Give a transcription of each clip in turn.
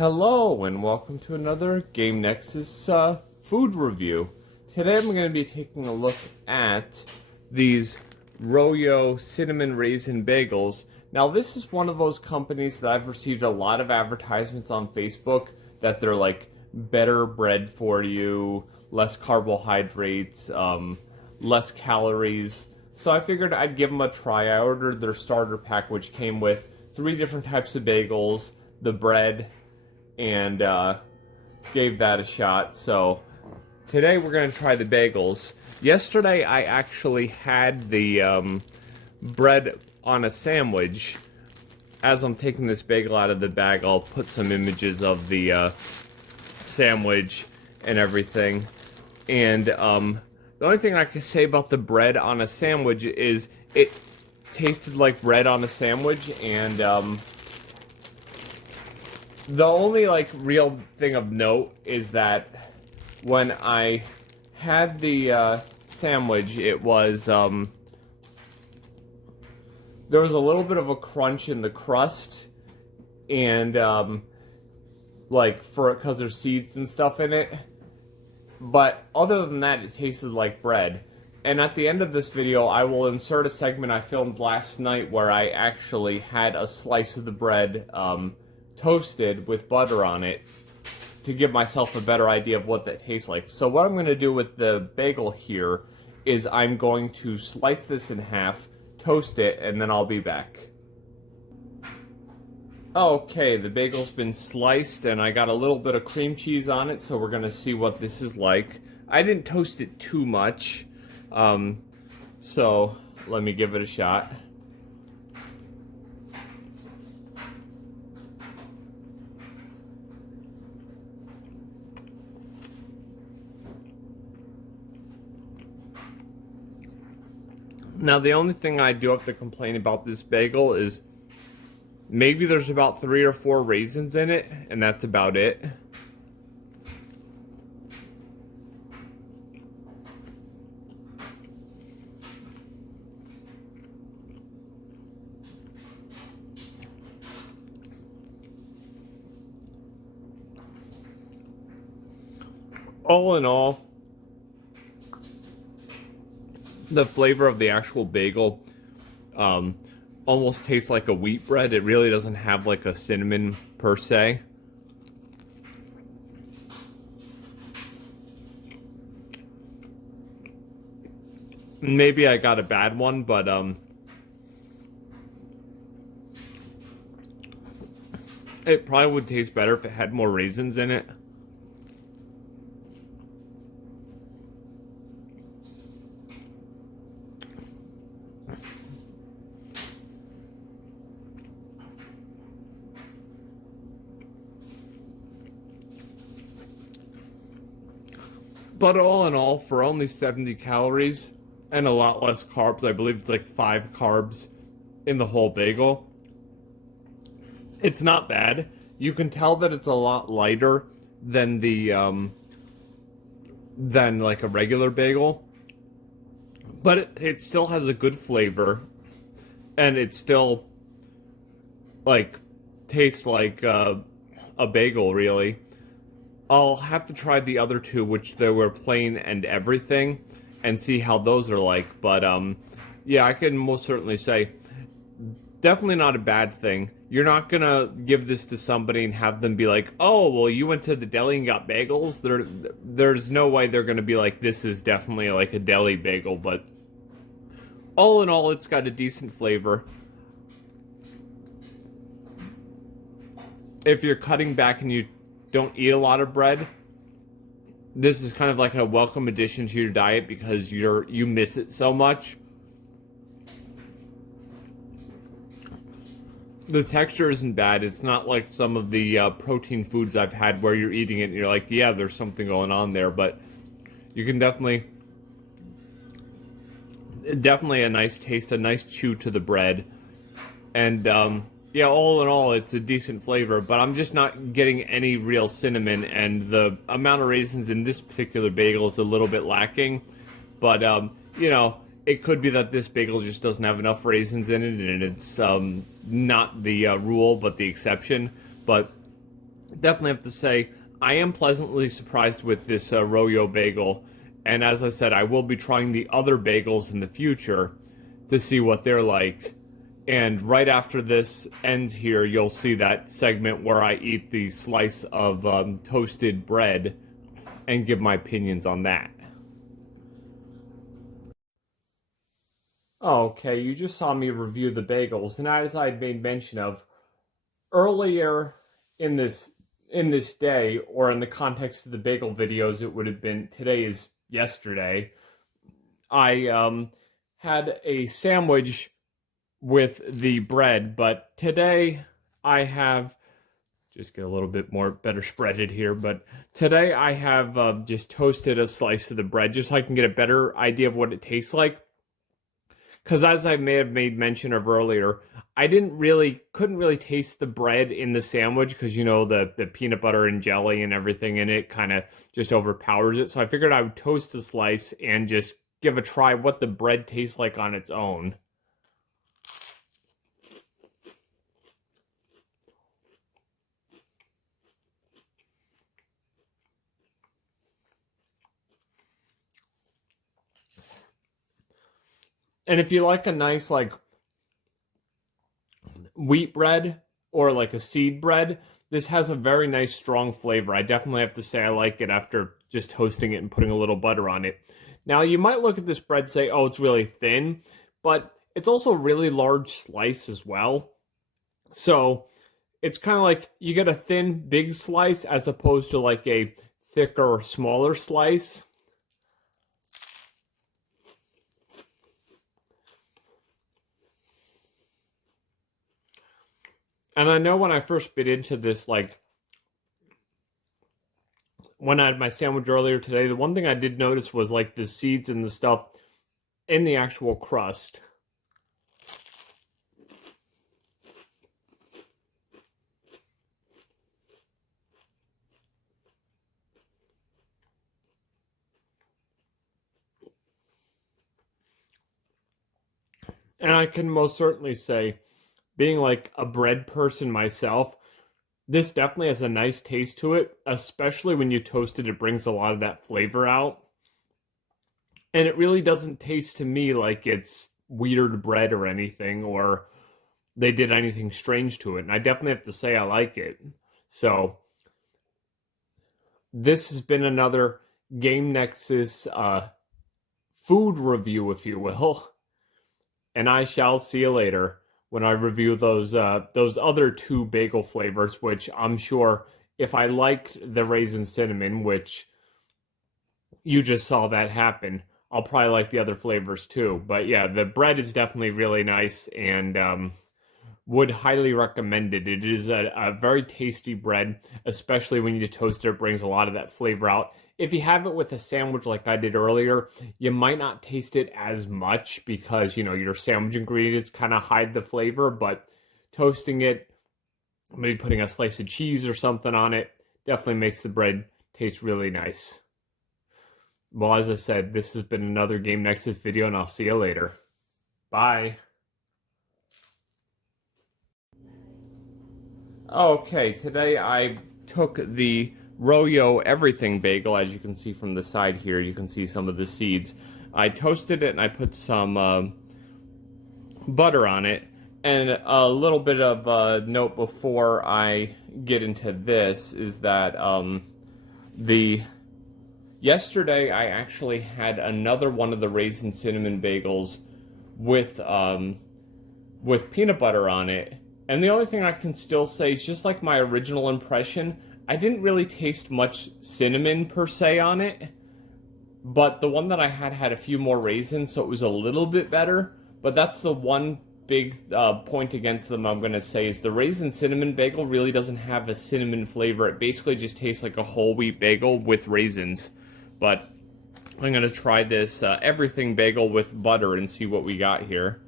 Hello and welcome to another Game Nexus food review. Today I'm going to be taking a look at these Royo cinnamon raisin bagels. Now this is one of those companies that I've received a lot of advertisements on Facebook that they're like better bread for you, less carbohydrates, less calories. So I figured I'd give them a try. I ordered their starter pack, which came with 3 different types of bagels, the bread, and gave that a shot. So today we're going to try the bagels. Yesterday I actually had the bread on a sandwich. As I'm taking this bagel out of the bag, I'll put some images of the sandwich and everything. And the only thing I can say about the bread on a sandwich is it tasted like bread on a sandwich, and the only, real thing of note is that when I had the sandwich, it was, there was a little bit of a crunch in the crust, and, because there's seeds and stuff in it. But other than that, it tasted like bread. And at the end of this video, I will insert a segment I filmed last night where I actually had a slice of the bread, toasted with butter on it to give myself a better idea of what that tastes like. So what I'm going to do with the bagel here is I'm going to slice this in half, toast it, and then I'll be back. Okay, the bagel's been sliced and I got a little bit of cream cheese on it, so we're going to see what this is like. I didn't toast it too much, so let me give it a shot. Now, the only thing I do have to complain about this bagel is maybe there's about 3 or 4 raisins in it, and that's about it. All in all, the flavor of the actual bagel almost tastes like a wheat bread. It really doesn't have like a cinnamon per se. Maybe I got a bad one, but it probably would taste better if it had more raisins in it. But all in all, for only 70 calories and a lot less carbs, I believe it's like 5 carbs in the whole bagel, it's not bad. You can tell that it's a lot lighter than the than like a regular bagel, but it still has a good flavor, and it still tastes like a bagel, really. I'll have to try the other 2, which they were plain and everything, and see how those are like. But yeah, I can most certainly say definitely not a bad thing. You're not gonna give this to somebody and have them be like, oh, well, you went to the deli and got bagels. There's no way they're gonna be like, this is definitely like a deli bagel. But all in all, it's got a decent flavor. If you're cutting back and you don't eat a lot of bread, this is kind of like a welcome addition to your diet because you miss it so much. The texture isn't bad. It's not like some of the protein foods I've had where you're eating it and you're like, yeah, there's something going on there. But you can definitely a nice taste, a nice chew to the bread. And yeah, all in all, it's a decent flavor, but I'm just not getting any real cinnamon, and the amount of raisins in this particular bagel is a little bit lacking. But, you know, it could be that this bagel just doesn't have enough raisins in it, and it's not the rule, but the exception. But definitely have to say, I am pleasantly surprised with this Royo bagel. And as I said, I will be trying the other bagels in the future to see what they're like. And right after this ends here, you'll see that segment where I eat the slice of toasted bread and give my opinions on that. Okay, you just saw me review the bagels, and as I made mention of earlier in this day, or in the context of the bagel videos, it would have been today is yesterday. I had a sandwich with the bread, but today I have just get a little bit more better spreaded here. But today I have just toasted a slice of the bread just so I can get a better idea of what it tastes like. Because as I may have made mention of earlier, I couldn't really taste the bread in the sandwich because, you know, the peanut butter and jelly and everything in it kind of just overpowers it. So I figured I would toast a slice and just give a try what the bread tastes like on its own. And if you like a nice, like, wheat bread or like a seed bread, this has a very nice strong flavor. I definitely have to say I like it after just toasting it and putting a little butter on it. Now, you might look at this bread and say, oh, it's really thin, but it's also a really large slice as well. So it's kind of like you get a thin, big slice as opposed to like a thicker, smaller slice. And I know when I first bit into this, like when I had my sandwich earlier today, the one thing I did notice was like the seeds and the stuff in the actual crust. And I can most certainly say, being like a bread person myself, this definitely has a nice taste to it, especially when you toast it. It brings a lot of that flavor out. And it really doesn't taste to me like it's weird bread or anything, or they did anything strange to it. And I definitely have to say I like it. So, this has been another Game Nexus food review, if you will. And I shall see you later when I review those other two bagel flavors, which I'm sure if I liked the raisin cinnamon, which you just saw that happen, I'll probably like the other flavors too. But yeah, the bread is definitely really nice and would highly recommend it. It is a very tasty bread, especially when you toast it. It brings a lot of that flavor out. If you have it with a sandwich like I did earlier, you might not taste it as much because, you know, your sandwich ingredients kind of hide the flavor, but toasting it, maybe putting a slice of cheese or something on it, definitely makes the bread taste really nice. Well, as I said, this has been another Game Nexus video, and I'll see you later. Bye. Okay, today I took the Royo everything bagel, as you can see from the side here. You can see some of the seeds. I toasted it and I put some butter on it. And a little bit of a note before I get into this is that yesterday I actually had another one of the raisin cinnamon bagels with peanut butter on it. And the only thing I can still say is just like my original impression, I didn't really taste much cinnamon per se on it. But the one that I had a few more raisins, so it was a little bit better. But that's the one big point against them I'm going to say is the raisin cinnamon bagel really doesn't have a cinnamon flavor. It basically just tastes like a whole wheat bagel with raisins. But I'm going to try this everything bagel with butter and see what we got here.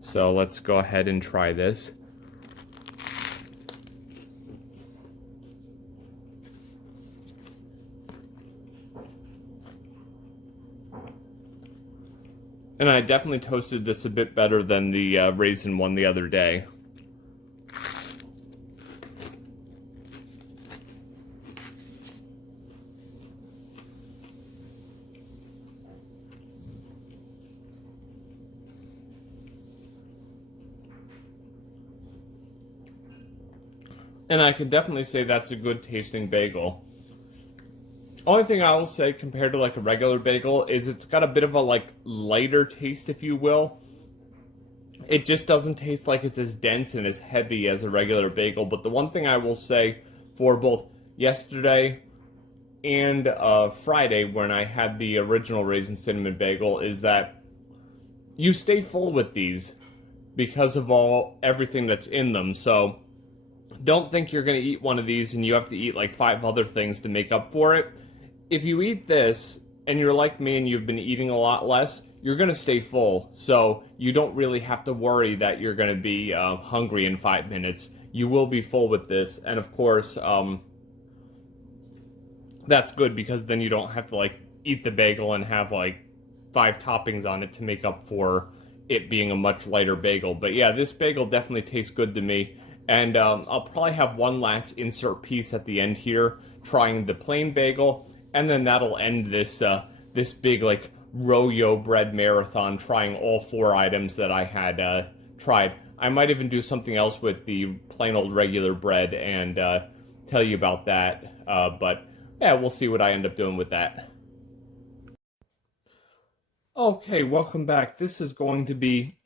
So let's go ahead and try this. And I definitely toasted this a bit better than the raisin one the other day. And I can definitely say that's a good tasting bagel. Only thing I will say compared to like a regular bagel is it's got a bit of a like lighter taste, if you will. It just doesn't taste like it's as dense and as heavy as a regular bagel. But the one thing I will say for both yesterday and Friday, when I had the original raisin cinnamon bagel, is that you stay full with these because of everything that's in them. So don't think you're going to eat one of these and you have to eat like 5 other things to make up for it. If you eat this and you're like me and you've been eating a lot less, you're going to stay full. So you don't really have to worry that you're going to be hungry in 5 minutes. You will be full with this. And of course, that's good because then you don't have to like eat the bagel and have like 5 toppings on it to make up for it being a much lighter bagel. But yeah, this bagel definitely tastes good to me. And I'll probably have one last insert piece at the end here, trying the plain bagel, and then that'll end this this big like Royo bread marathon, trying all 4 items that I had tried. I might even do something else with the plain old regular bread and tell you about that. But yeah, we'll see what I end up doing with that. Okay, welcome back. This is going to be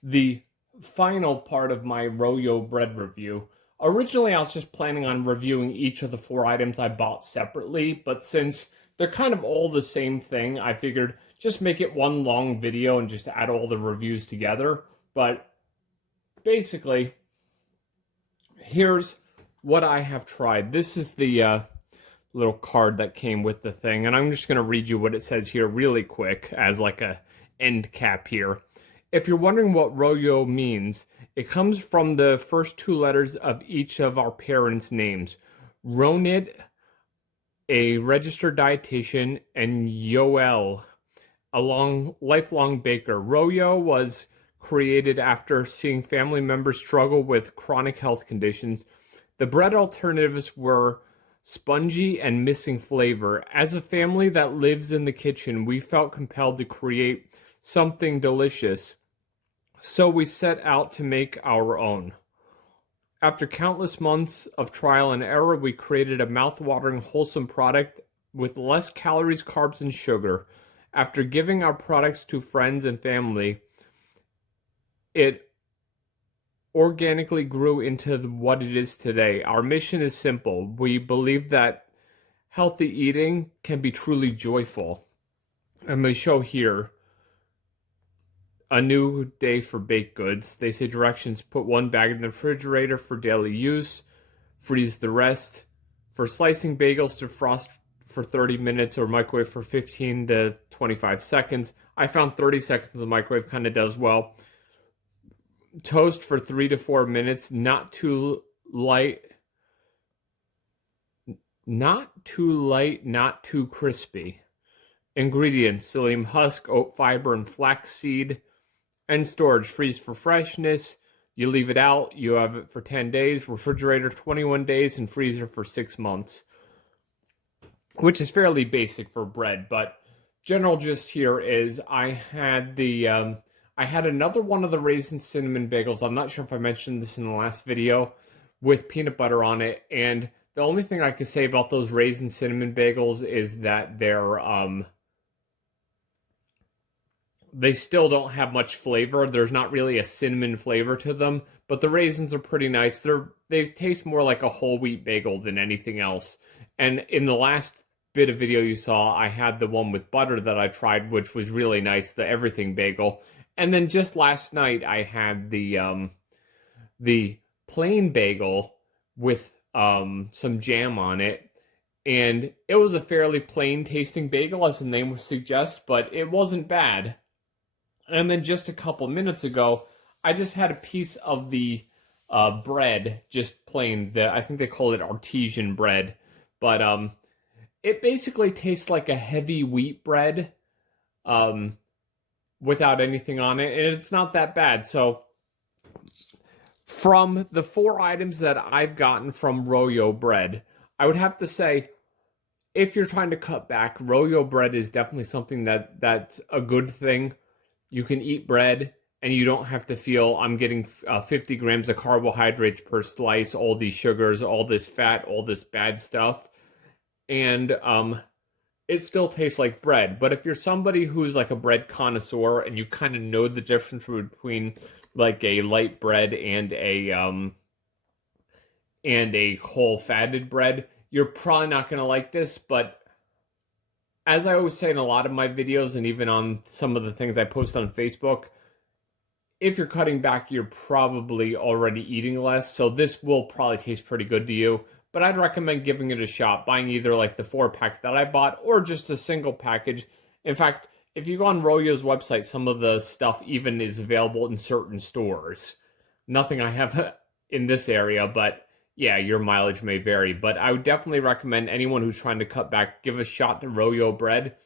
the final part of my Royo bread review. Originally, I was just planning on reviewing each of the 4 items I bought separately, but since they're kind of all the same thing, I figured just make it one long video and just add all the reviews together. But basically, here's what I have tried. This is the little card that came with the thing, and I'm just going to read you what it says here really quick as like a end cap here. If you're wondering what Royo means, it comes from the first 2 letters of each of our parents' names. Ronit, a registered dietitian, and Yoel, a lifelong baker. Royo was created after seeing family members struggle with chronic health conditions. The bread alternatives were spongy and missing flavor. As a family that lives in the kitchen, we felt compelled to create something delicious. So we set out to make our own. After countless months of trial and error, we created a mouth-watering, wholesome product with less calories, carbs, and sugar. After giving our products to friends and family, it organically grew into what it is today. Our mission is simple. We believe that healthy eating can be truly joyful. And they show here a new day for baked goods. They say directions: put 1 bag in the refrigerator for daily use, freeze the rest. For slicing bagels, defrost for 30 minutes or microwave for 15 to 25 seconds. I found 30 seconds in the microwave kind of does well. Toast for 3 to 4 minutes, not too light, not too crispy. Ingredients: psyllium husk, oat fiber, and flaxseed. And storage: freeze for freshness. You leave it out, you have it for 10 days, refrigerator 21 days, and freezer for 6 months. Which is fairly basic for bread, but general gist here is I had another one of the raisin cinnamon bagels. I'm not sure if I mentioned this in the last video, with peanut butter on it. And the only thing I can say about those raisin cinnamon bagels is that they still don't have much flavor. There's not really a cinnamon flavor to them, but the raisins are pretty nice. They taste more like a whole wheat bagel than anything else. And in the last bit of video you saw, I had the one with butter that I tried, which was really nice, the everything bagel. And then just last night I had the plain bagel with some jam on it. And it was a fairly plain tasting bagel, as the name would suggest, but it wasn't bad. And then just a couple minutes ago, I just had a piece of the bread, just plain. I think they call it artesian bread. But it basically tastes like a heavy wheat bread without anything on it. And it's not that bad. So from the 4 items that I've gotten from Royo bread, I would have to say, if you're trying to cut back, Royo bread is definitely something that's a good thing. You can eat bread and you don't have to feel I'm getting 50 grams of carbohydrates per slice, all these sugars, all this fat, all this bad stuff. And it still tastes like bread. But if you're somebody who's like a bread connoisseur and you kind of know the difference between like a light bread and a whole fatted bread, you're probably not going to like this. But as I always say in a lot of my videos, and even on some of the things I post on Facebook, if you're cutting back, you're probably already eating less. So this will probably taste pretty good to you. But I'd recommend giving it a shot, buying either like the 4-pack that I bought or just a single package. In fact, if you go on Royo's website, some of the stuff even is available in certain stores. Nothing I have in this area, but yeah, your mileage may vary. But I would definitely recommend anyone who's trying to cut back, give a shot to Royo bread.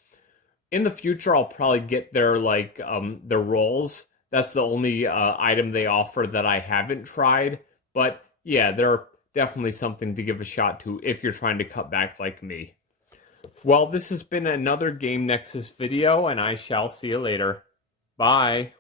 In the future, I'll probably get their their rolls. That's the only item they offer that I haven't tried. But yeah, they're definitely something to give a shot to if you're trying to cut back like me. Well, this has been another Game Nexus video, and I shall see you later. Bye.